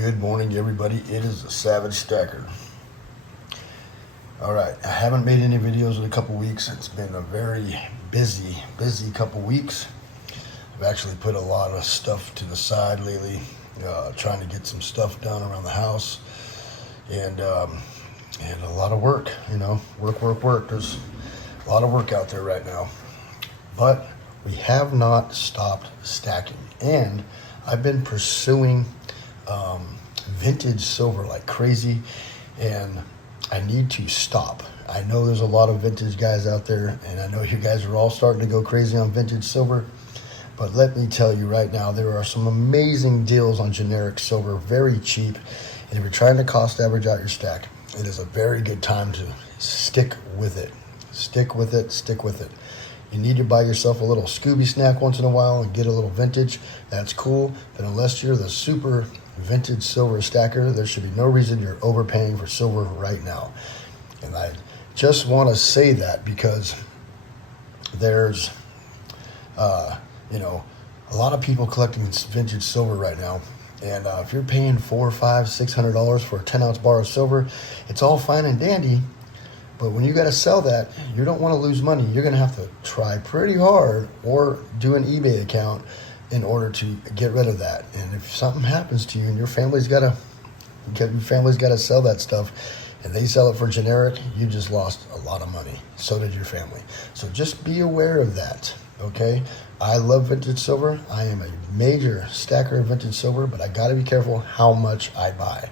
Good morning, everybody. It is the Savagestacker. All right, I haven't made any videos in a couple weeks. It's been a very busy couple weeks. I've actually put a lot of stuff to the side lately, trying to get some stuff done around the house, and a lot of work. Work. There's a lot of work out there right now, but we have not stopped stacking, and I've been pursuing vintage silver like crazy, and I need to stop. I know there's a lot of vintage guys out there, and I know you guys are all starting to go crazy on vintage silver, but let me tell you right now, there are some amazing deals on generic silver, very cheap, and if you're trying to cost average out your stack, it is a very good time to stick with it. Stick with it. You need to buy yourself a little Scooby snack once in a while and get a little vintage. That's cool, but unless you're the super vintage silver stacker, there should be no reason you're overpaying for silver right now. And I just want to say that because there's, a lot of people collecting vintage silver right now. And if you're paying $400, $500, $600 for a 10-ounce bar of silver, it's all fine and dandy. But when you got to sell that, you don't want to lose money. You're going to have to try pretty hard or do an eBay account in order to get rid of that. And if something happens to you and your family's got to sell that stuff, and they sell it for generic, you just lost a lot of money. So did your family. So just be aware of that, okay? I love vintage silver. I am a major stacker of vintage silver, but I got to be careful how much I buy.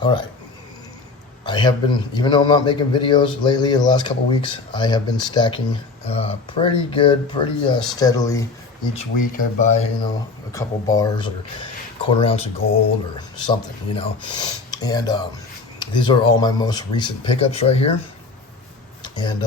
All right. I have been, even though I'm not making videos lately in the last couple weeks, I have been stacking pretty good, pretty steadily. Each week I buy, a couple bars or quarter ounce of gold or something, And these are all my most recent pickups right here. And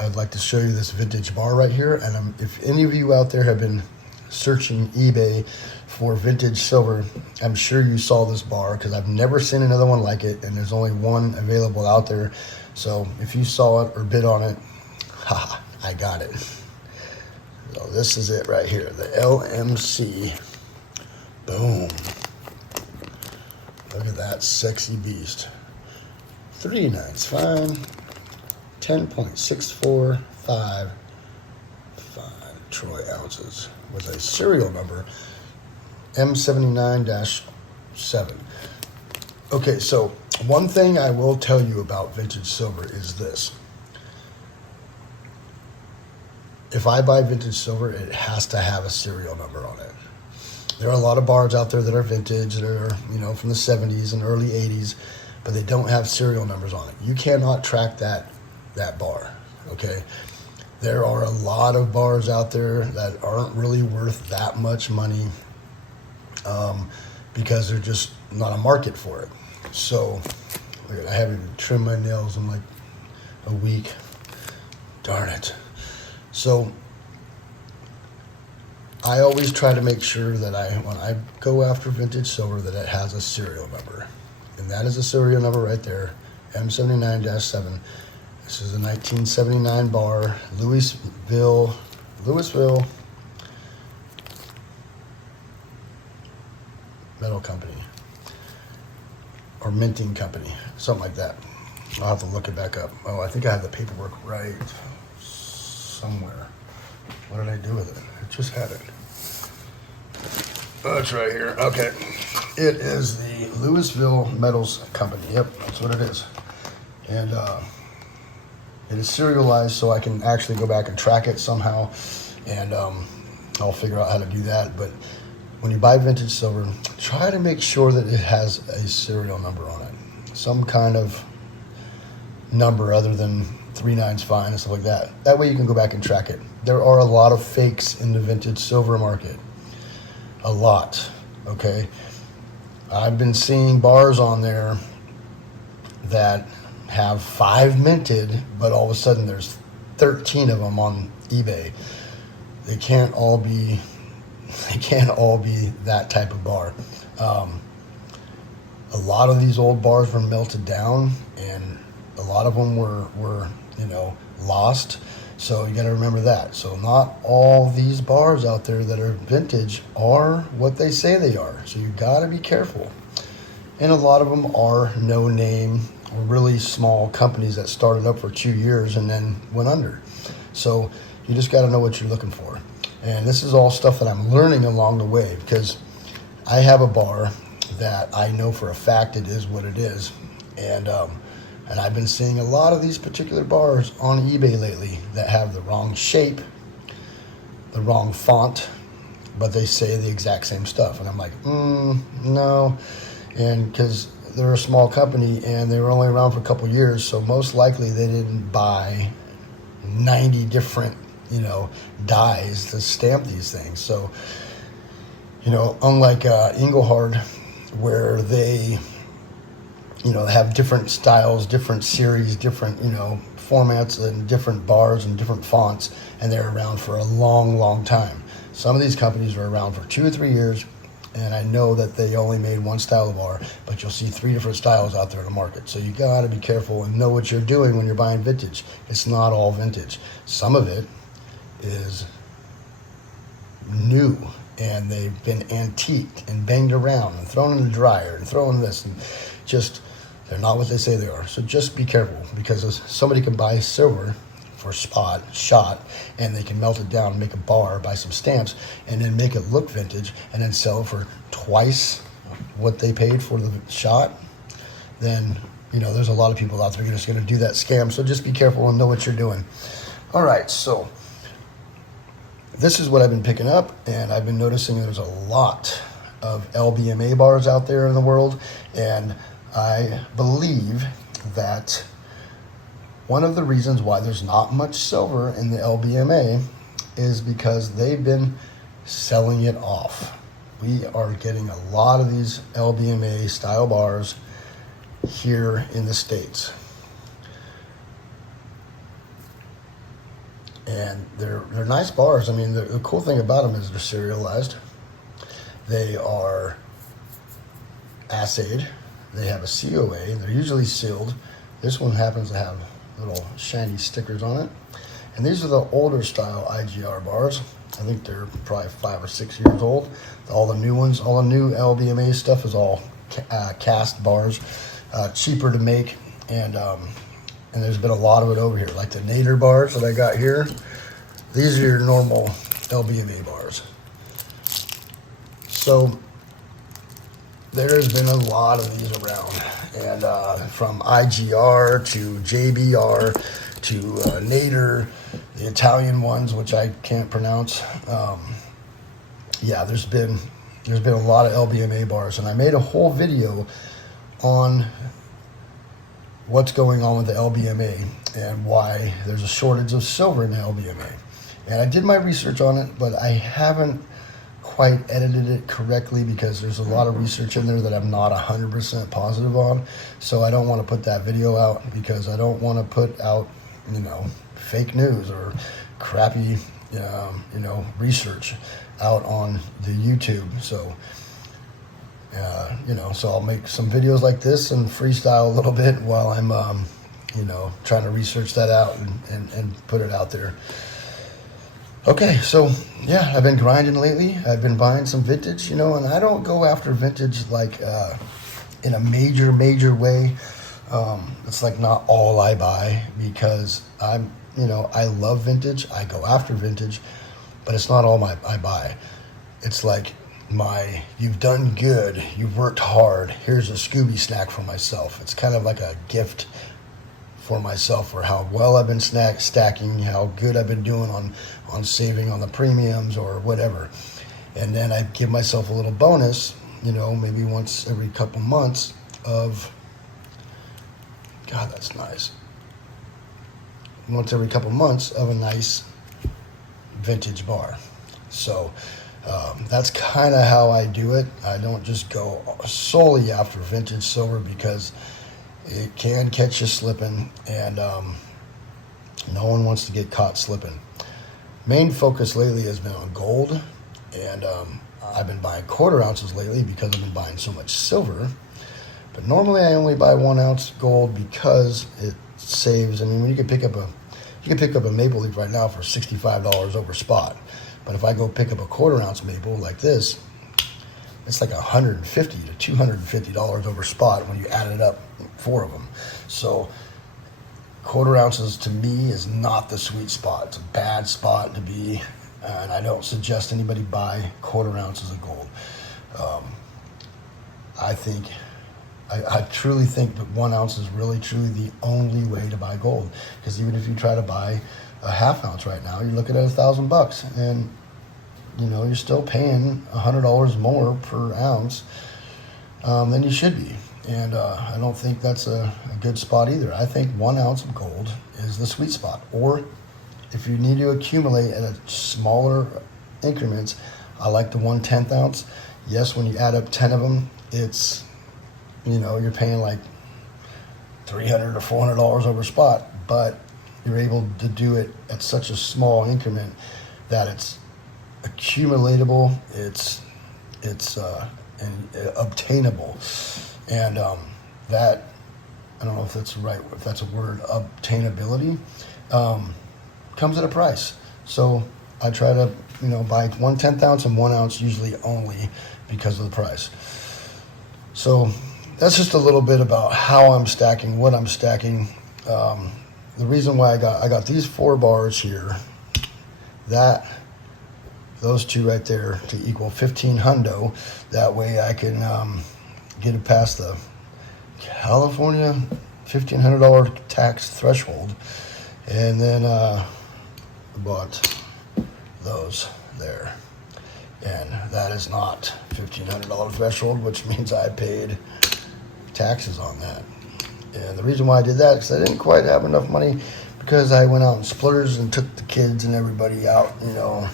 I'd like to show you this vintage bar right here. And if any of you out there have been searching eBay for vintage silver, I'm sure you saw this bar because I've never seen another one like it, and there's only one available out there. So if you saw it or bid on it, I got it. So this is it right here, the LMC. Boom. Look at that sexy beast. 3/9 fine. 10.645 troy ounces with a serial number M79-7. Okay, so one thing I will tell you about vintage silver is this. If I buy vintage silver, it has to have a serial number on it. There are a lot of bars out there that are vintage, that are, from the 70s and early 80s, but they don't have serial numbers on it. You cannot track that bar, okay? There are a lot of bars out there that aren't really worth that much money because they're just not a market for it. So I haven't even trimmed my nails in like a week. Darn it. So I always try to make sure that when I go after vintage silver, that it has a serial number. And that is a serial number right there, M79-7. This is a 1979 bar, Louisville Metal Company, or Minting Company, something like that. I'll have to look it back up. Oh, I think I have the paperwork right somewhere. What did I do with it? I just had it. Oh, it's right here. Okay. It is the Louisville Metals Company. Yep, that's what it is. And it is serialized, so I can actually go back and track it somehow, and I'll figure out how to do that. But when you buy vintage silver, try to make sure that it has a serial number on it, some kind of number other than 3/9 fine and stuff like that. That way you can go back and track it. There are a lot of fakes in the vintage silver market, a lot. Okay, I've been seeing bars on there that have 5 minted, but all of a sudden there's 13 of them on eBay. They can't all be that type of bar. A lot of these old bars were melted down, and a lot of them were lost. So you got to remember that. So not all these bars out there that are vintage are what they say they are. So you got to be careful. And a lot of them are no name or really small companies that started up for 2 years and then went under. So you just got to know what you're looking for. And this is all stuff that I'm learning along the way, because I have a bar that I know for a fact it is what it is. And I've been seeing a lot of these particular bars on eBay lately that have the wrong shape, the wrong font, but they say the exact same stuff. And I'm like, no. And because they're a small company and they were only around for a couple years, so most likely they didn't buy 90 different, dyes to stamp these things. So, unlike Engelhard, where they have different styles, different series, different, formats and different bars and different fonts, and they're around for a long, long time. Some of these companies are around for 2 or 3 years, and I know that they only made one style of bar, but you'll see 3 different styles out there in the market. So you got to be careful and know what you're doing when you're buying vintage. It's not all vintage. Some of it is new, and they've been antiqued and banged around and thrown in the dryer and thrown this, and just, they're not what they say they are. So just be careful, because somebody can buy silver for shot, and they can melt it down and make a bar, buy some stamps, and then make it look vintage, and then sell it for twice what they paid for the shot. Then, there's a lot of people out there just going to do that scam. So just be careful and know what you're doing. All right, so this is what I've been picking up, and I've been noticing there's a lot of LBMA bars out there in the world, and I believe that one of the reasons why there's not much silver in the LBMA is because they've been selling it off. We are getting a lot of these LBMA style bars here in the States. And they're nice bars. I mean, the cool thing about them is they're serialized. They are assayed. They have a COA. They're usually sealed. This one happens to have little shiny stickers on it. And these are the older style IGR bars. I think they're probably 5 or 6 years old. All the new ones, all the new LBMA stuff is all cast bars, cheaper to make, and there's been a lot of it over here. Like the Nader bars that I got here, these are your normal LBMA bars. So there's been a lot of these around, and from IGR to JBR to Nader, the Italian ones, which I can't pronounce. Yeah, there's been a lot of LBMA bars, and I made a whole video on what's going on with the LBMA and why there's a shortage of silver in the LBMA. And I did my research on it, but I haven't quite edited it correctly, because there's a lot of research in there that I'm not 100% positive on. So I don't want to put that video out, because I don't want to put out, fake news or crappy, research out on the YouTube. So, so I'll make some videos like this and freestyle a little bit while I'm, trying to research that out and put it out there. Okay, so yeah, I've been grinding lately. I've been buying some vintage, and I don't go after vintage like in a major way. It's like not all I buy, because I love vintage. I go after vintage, but it's not all I buy. It's like you've done good, you've worked hard, here's a Scooby snack for myself. It's kind of like a gift for myself for how well I've been stacking, how good I've been doing on saving on the premiums or whatever. And then I give myself a little bonus, maybe once every couple months of, God, that's nice. Once every couple months of a nice vintage bar. So that's kind of how I do it. I don't just go solely after vintage silver, because it can catch you slipping, and no one wants to get caught slipping. Main focus lately has been on gold, and I've been buying quarter ounces lately because I've been buying so much silver. But normally I only buy 1 ounce gold, because it saves. I mean, when you can pick up a You can pick up a maple leaf right now for $65 over spot. But if I go pick up a 1/4 ounce maple like this, it's like $150 to $250 over spot when you add it up, 4 of them. So 1/4 ounces to me is not the sweet spot. It's a bad spot to be, and I don't suggest anybody buy 1/4 ounces of gold. I truly think that 1 ounce is really truly the only way to buy gold, because even if you try to buy a 1/2 ounce right now, you're looking at $1,000, and you know you're still paying $100 more per ounce than you should be. And I don't think that's a good spot either. I think 1 ounce of gold is the sweet spot. Or if you need to accumulate at a smaller increments, I like the 1/10 ounce. Yes, when you add up 10 of them, it's, you know, you're paying like $300 or $400 over spot, but you're able to do it at such a small increment that it's accumulatable, it's obtainable, and that, I don't know if that's right, if that's a word, obtainability, comes at a price. So I try to, you know, buy 1/10 ounce and 1 ounce usually only because of the price. So that's just a little bit about how I'm stacking, what I'm stacking. The reason why I got these 4 bars here, those 2 right there to equal 15 hundo. That way I can get it past the California $1,500 tax threshold. And then I bought those there. And that is not $1,500 threshold, which means I paid taxes on that. And the reason why I did that is I didn't quite have enough money, because I went out and splurged and took the kids and everybody out, you know,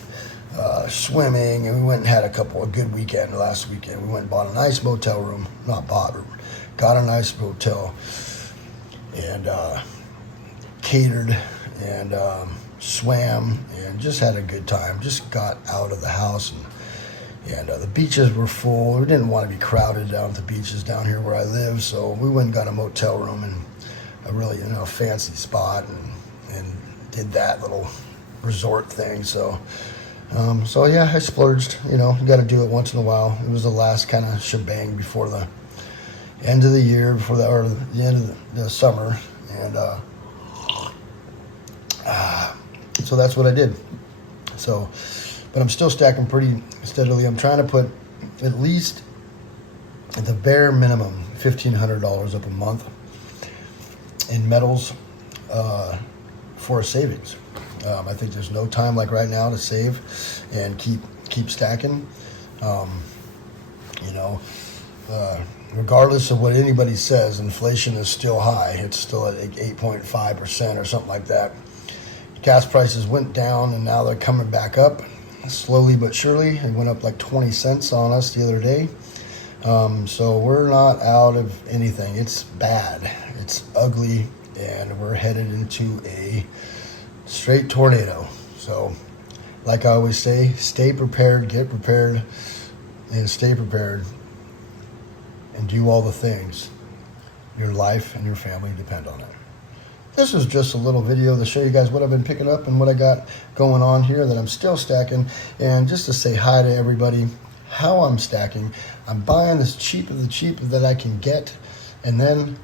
swimming, and we went and had a good weekend last weekend. We went and bought a nice motel room, got a nice hotel, and catered and swam and just had a good time. Just got out of the house, and the beaches were full. We didn't want to be crowded down at the beaches down here where I live, so we went and got a motel room and a really, you know, fancy spot, and did that little resort thing. So yeah, I splurged. You know, you got to do it once in a while. It was the last kind of shebang before the end of the year, or the end of the summer, and so that's what I did. So, but I'm still stacking pretty steadily. I'm trying to put at least at the bare minimum $1,500 up a month in metals for a savings. I think there's no time like right now to save and keep stacking. You know, regardless of what anybody says, inflation is still high. It's still at like 8.5% or something like that. Gas prices went down and now they're coming back up slowly but surely. It went up like 20 cents on us the other day. So we're not out of anything. It's bad. It's ugly, and we're headed into a straight tornado. So like I always say, stay prepared, get prepared, and stay prepared, and do all the things. Your life and your family depend on it. This is just a little video to show you guys what I've been picking up and what I got going on here that I'm still stacking, and just to say hi to everybody, how I'm stacking. I'm buying as cheap of the cheap that I can get, and then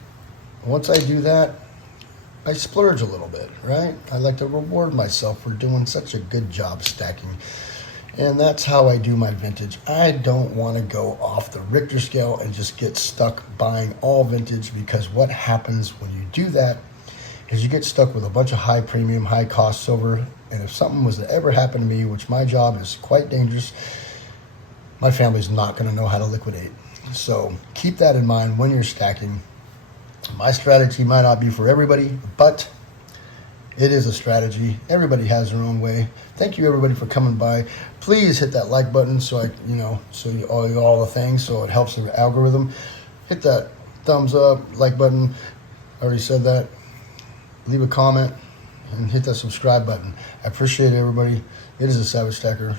once I do that, I splurge a little bit, right? I like to reward myself for doing such a good job stacking. And that's how I do my vintage. I don't want to go off the Richter scale and just get stuck buying all vintage, because what happens when you do that is you get stuck with a bunch of high premium, high cost silver. And if something was to ever happen to me, which my job is quite dangerous, my family's not going to know how to liquidate. So keep that in mind when you're stacking. My strategy might not be for everybody, but it is a strategy. Everybody has their own way. Thank you everybody for coming by. Please hit that like button all the things, so it helps the algorithm. Hit that thumbs up, like button. I already said that. Leave a comment and hit that subscribe button. I appreciate everybody. It is a Savagestacker.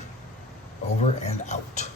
Over and out.